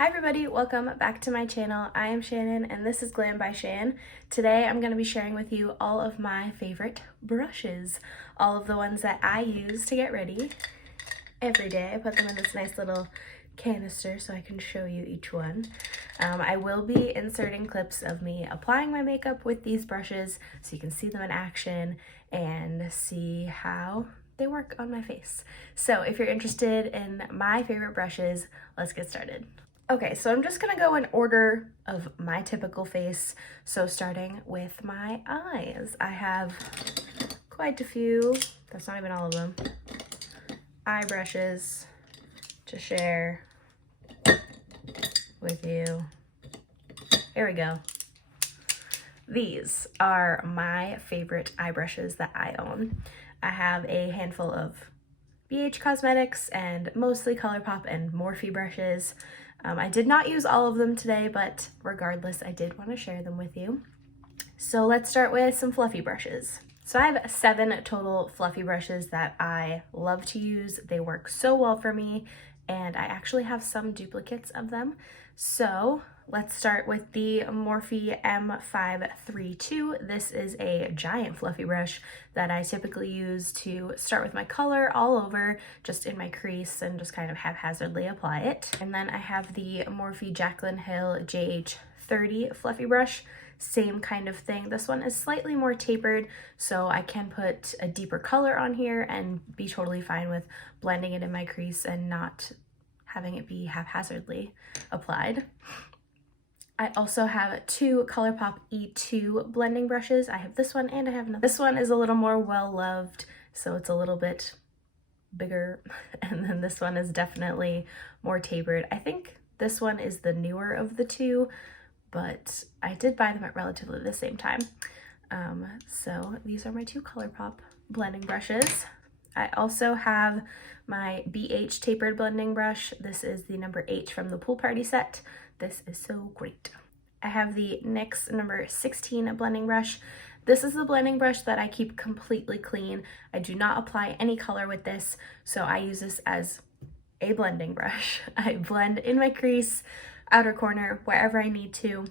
Hi everybody, welcome back to my channel. I am Shannon and this is Glam by Shan. Today I'm going to be sharing with you all of my favorite brushes, all of the ones that I use to get ready every day. I put them in this nice little canister so I can show you each one. I will be inserting clips of me applying my makeup with these brushes so you can see them in action and see how they work on my face. So if you're interested in my favorite brushes, let's get started. Okay, so I'm just gonna go in order of my typical face. So starting with my eyes. I have quite a few, that's not even all of them, eye brushes to share with you. Here we go. These are my favorite eye brushes that I own. I have a handful of BH Cosmetics and mostly Colourpop and Morphe brushes. I did not use all of them today, but regardless, I did want to share them with you. So let's start with some fluffy brushes. So I have 7 total fluffy brushes that I love to use. They work so well for me, and I actually have some duplicates of them. So let's start with the Morphe M532. This is a giant fluffy brush that I typically use to start with my color all over, just in my crease, and just kind of haphazardly apply it. And then I have the Morphe Jaclyn JH30 fluffy brush. Same kind of thing. This one is slightly more tapered, so I can put a deeper color on here and be totally fine with blending it in my crease and not having it be haphazardly applied. I also have 2 Colourpop E2 blending brushes. I have this one and I have another. This one is a little more well-loved, so it's a little bit bigger. And then this one is definitely more tapered. I think this one is the newer of the two, but I did buy them at relatively the same time. So these are my 2 Colourpop blending brushes. I also have my BH Tapered blending brush. This is the number 8 from the Pool Party set. This is so great. I have the NYX number 16 blending brush. This is the blending brush that I keep completely clean. I do not apply any color with this, so I use this as a blending brush. I blend in my crease, outer corner, wherever I need to.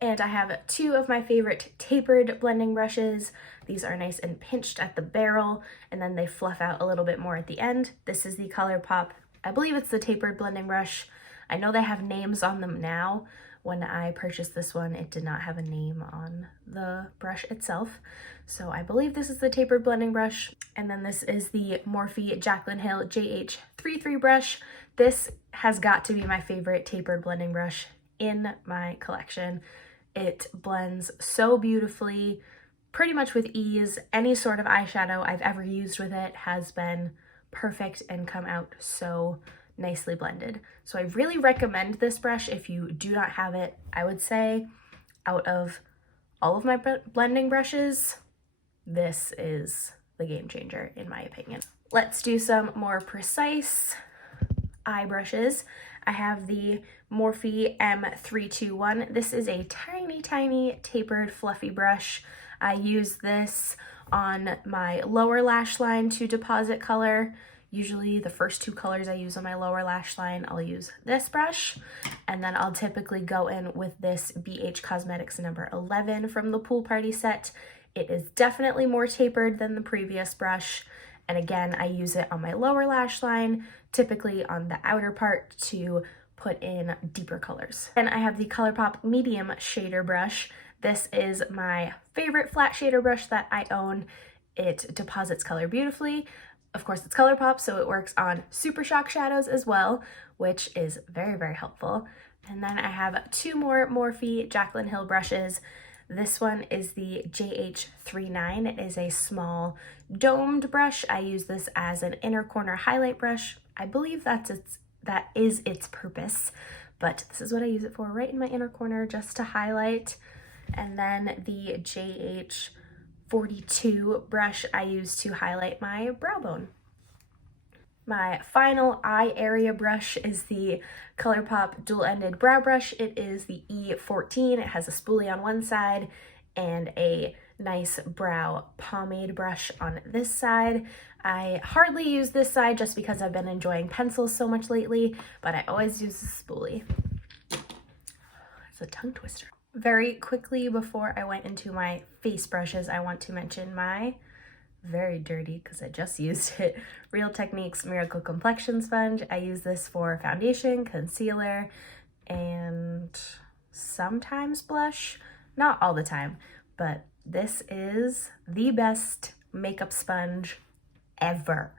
And I have 2 of my favorite tapered blending brushes. These are nice and pinched at the barrel, and then they fluff out a little bit more at the end. This is the Colourpop, I believe it's the tapered blending brush. I know they have names on them now. When I purchased this one, it did not have a name on the brush itself. So I believe this is the tapered blending brush. And then this is the Morphe Jaclyn JH33 brush. This has got to be my favorite tapered blending brush in my collection. It blends so beautifully, pretty much with ease. Any sort of eyeshadow I've ever used with it has been perfect and come out so nicely blended. So I really recommend this brush if you do not have it. I would say out of all of my blending brushes, this is the game changer in my opinion. Let's do some more precise eye brushes. I have the Morphe M321. This is a tiny, tiny tapered fluffy brush. I use this on my lower lash line to deposit color. Usually the first 2 colors I use on my lower lash line, I'll use this brush, and then I'll typically go in with this BH Cosmetics number 11 from the Pool Party set. It is definitely more tapered than the previous brush, and again, I use it on my lower lash line, typically on the outer part to put in deeper colors. And I have the Colourpop Medium Shader Brush. This is my favorite flat shader brush that I own. It deposits color beautifully. Of course, it's Colourpop, so it works on super shock shadows as well, which is very, very helpful. And then I have 2 more Morphe Jaclyn Hill brushes. This one is the JH39. It is a small domed brush. I use this as an inner corner highlight brush. I believe that is its purpose, but this is what I use it for, right in my inner corner, just to highlight. And then the JH42 brush I use to highlight my brow bone. My final eye area brush is the Colourpop dual-ended brow brush. It is the E14. It has a spoolie on one side and a nice brow pomade brush on this side. I hardly use this side just because I've been enjoying pencils so much lately, but I always use the spoolie. It's a tongue twister. Very quickly before I went into my face brushes, I want to mention my very dirty, because I just used it, Real Techniques Miracle Complexion Sponge. I use this for foundation, concealer, and sometimes blush. Not all the time, but this is the best makeup sponge ever.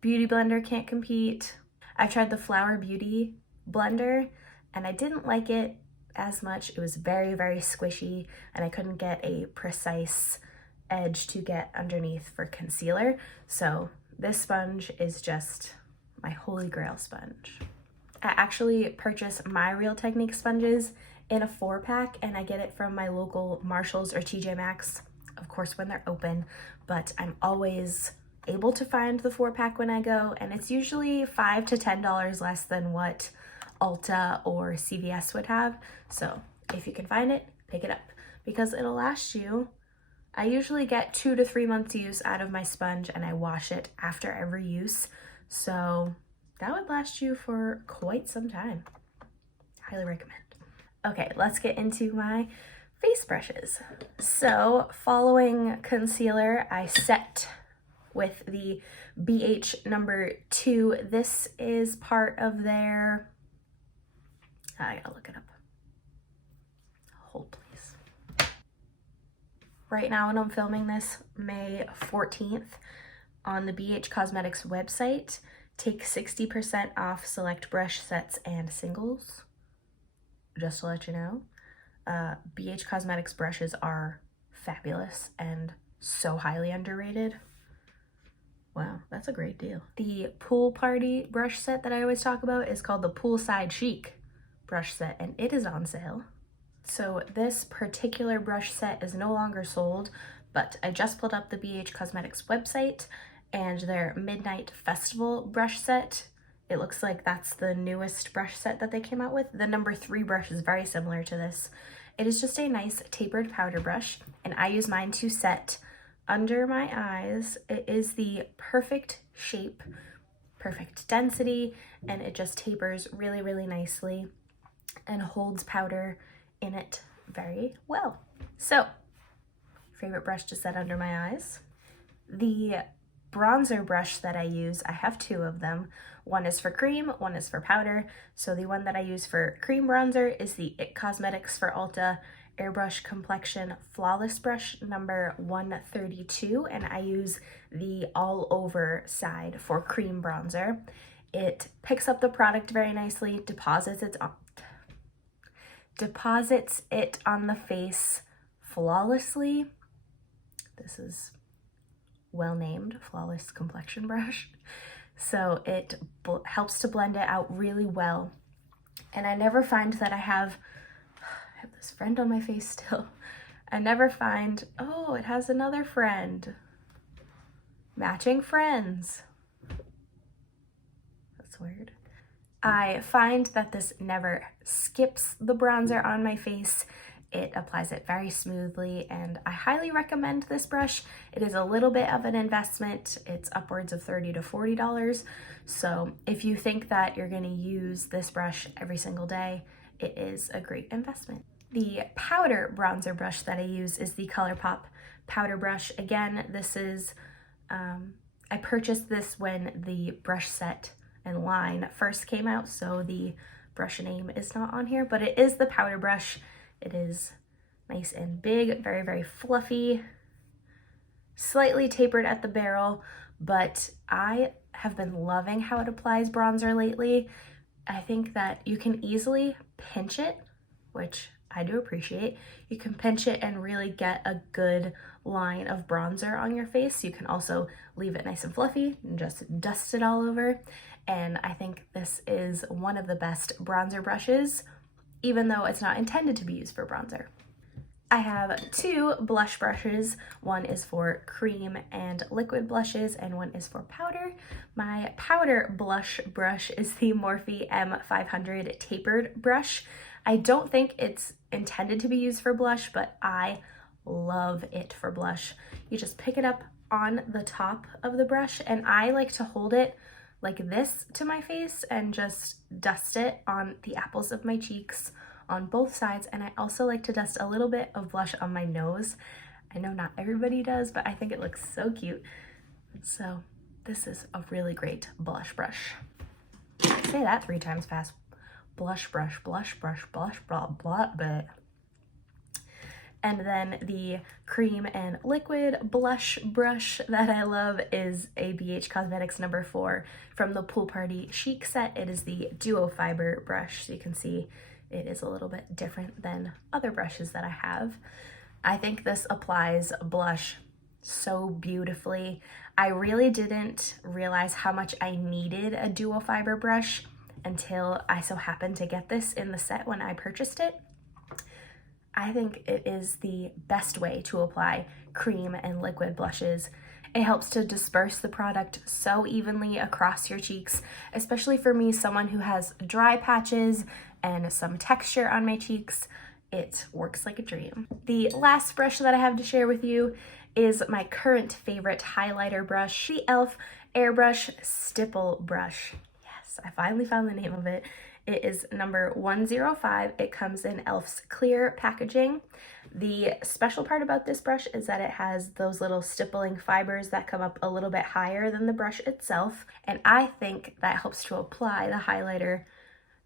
Beauty blender can't compete. I've tried the Flower Beauty blender and I didn't like it as much. It was very, very squishy and I couldn't get a precise edge to get underneath for concealer. So this sponge is just my holy grail sponge. I actually purchase my Real Techniques sponges in a 4-pack and I get it from my local Marshalls or TJ Maxx, of course when they're open, but I'm always able to find the 4-pack when I go, and it's usually $5 to $10 less than what Ulta or CVS would have. So if you can find it, pick it up because it'll last you. I usually get 2 to 3 months use out of my sponge and I wash it after every use. So that would last you for quite some time. Highly recommend. Okay, let's get into my face brushes. So following concealer, I set with the BH number 2. This is part of their, I gotta look it up. Hold please. Right now when I'm filming this, May 14th, on the BH Cosmetics website, take 60% off select brush sets and singles. Just to let you know, BH Cosmetics brushes are fabulous and so highly underrated. Wow, that's a great deal. The pool party brush set that I always talk about is called the Poolside Chic brush set, and it is on sale. So this particular brush set is no longer sold, but I just pulled up the BH Cosmetics website and their Midnight Festival brush set. It looks like that's the newest brush set that they came out with. The number 3 brush is very similar to this. It is just a nice tapered powder brush, and I use mine to set under my eyes. It is the perfect shape, perfect density, and it just tapers really, really nicely and holds powder in it very well. So, favorite brush to set under my eyes. The bronzer brush that I use, I have 2 of them. One is for cream, one is for powder. So the one that I use for cream bronzer is the IT Cosmetics for Ulta Airbrush Complexion Flawless Brush number 132, and I use the all over side for cream bronzer. It picks up the product very nicely, deposits it on the face flawlessly. This is well named, Flawless Complexion Brush. So it helps to blend it out really well. And I never find that I have this friend on my face still. I never find, oh, it has another friend. Matching friends. That's weird. I find that this never skips the bronzer on my face. It applies it very smoothly, and I highly recommend this brush. It is a little bit of an investment. It's upwards of $30 to $40. So if you think that you're gonna use this brush every single day, it is a great investment. The powder bronzer brush that I use is the Colourpop powder brush. Again, this is, I purchased this when the brush set and line first came out, so the brush name is not on here, but it is the powder brush. It is nice and big, very, very fluffy, slightly tapered at the barrel, but I have been loving how it applies bronzer lately. I think that you can easily pinch it, which I do appreciate. You can pinch it and really get a good line of bronzer on your face. You can also leave it nice and fluffy and just dust it all over. And I think this is one of the best bronzer brushes, even though it's not intended to be used for bronzer. I have 2 blush brushes. One is for cream and liquid blushes, and one is for powder. My powder blush brush is the Morphe M532 Tapered brush. I don't think it's intended to be used for blush, but I love it for blush. You just pick it up on the top of the brush, and I like to hold it like this to my face and just dust it on the apples of my cheeks, on both sides, and I also like to dust a little bit of blush on my nose. I know not everybody does, but I think it looks so cute. So this is a really great blush brush. Say that 3 times fast. Blush brush, blush brush, blush, blah, blah, blah. And then the cream and liquid blush brush that I love is a BH Cosmetics number 4 from the Poolside Chic Set. It is the duo fiber brush, so you can see it is a little bit different than other brushes that I have. I think this applies blush so beautifully. I really didn't realize how much I needed a duo fiber brush until I so happened to get this in the set when I purchased it. I think it is the best way to apply cream and liquid blushes. It helps to disperse the product so evenly across your cheeks, especially for me, someone who has dry patches and some texture on my cheeks. It works like a dream. The last brush that I have to share with you is my current favorite highlighter brush, the e.l.f. Airbrush Stipple Brush. Yes, I finally found the name of it. It is number 105. It comes in e.l.f.'s clear packaging. The special part about this brush is that it has those little stippling fibers that come up a little bit higher than the brush itself, and I think that helps to apply the highlighter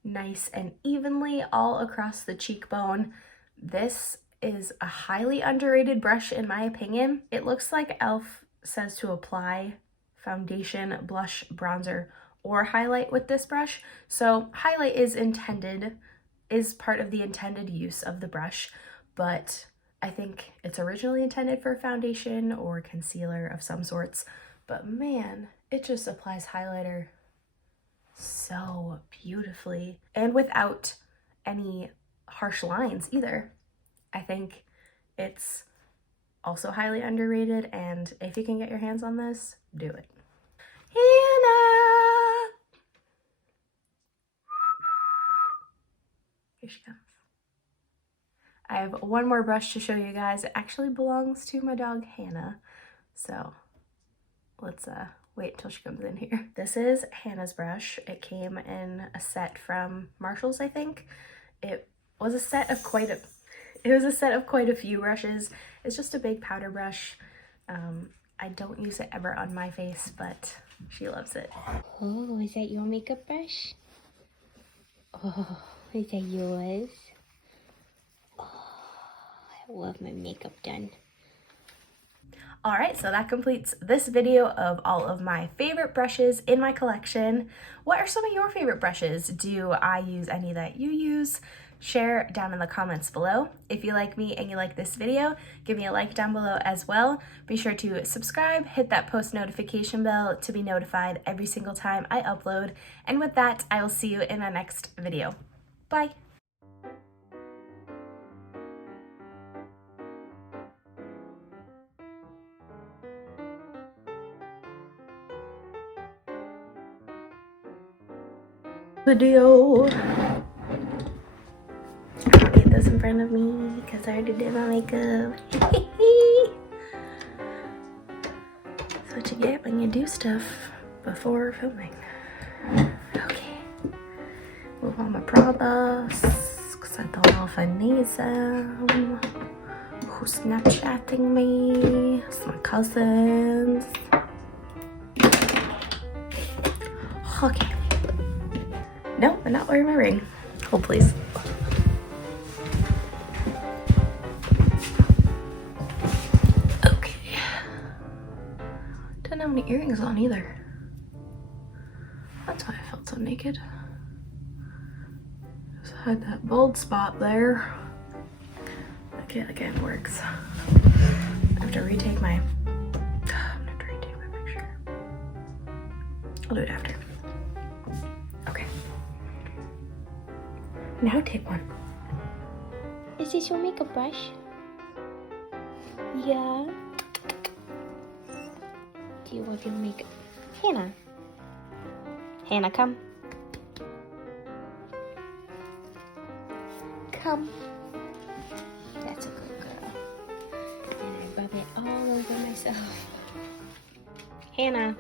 nice and evenly all across the cheekbone. This is a highly underrated brush in my opinion. It looks like e.l.f. says to apply foundation, blush, bronzer, or highlight with this brush. So highlight is part of the intended use of the brush, but I think it's originally intended for foundation or concealer of some sorts. But man, it just applies highlighter so beautifully and without any harsh lines either. I think it's also highly underrated, and if you can get your hands on this, do it. Hannah! Here she comes. I have one more brush to show you guys. It actually belongs to my dog Hannah, so let's wait until she comes in here. This is Hannah's brush. It came in a set from Marshall's, I think. It was a set of quite a few brushes. It's just a big powder brush. I don't use it ever on my face, but she loves it. Oh, is that your makeup brush? Oh, is that yours? Oh, I love my makeup done. All right, so that completes this video of all of my favorite brushes in my collection. What are some of your favorite brushes? Do I use any that you use? Share down in the comments below. If you like me and you like this video, give me a like down below as well. Be sure to subscribe, hit that post notification bell to be notified every single time I upload. And with that, I will see you in the next video. Bye. Video. I'll get this in front of me because I already did my makeup. That's what you get when you do stuff before filming. Okay. Move on my products because I don't know if I need them. Who's Snapchatting me? It's my cousins. Okay. No, I'm not wearing my ring. Hold please. Okay. Don't have any earrings on either. That's why I felt so naked. Just had that bald spot there. Okay, again works. I have to retake my picture. I'll do it after. Okay. Now take one. Is this your makeup brush? Yeah. Do you love your makeup? Hannah. Hannah, come. Come. That's a good girl. And I rub it all over myself. Hannah.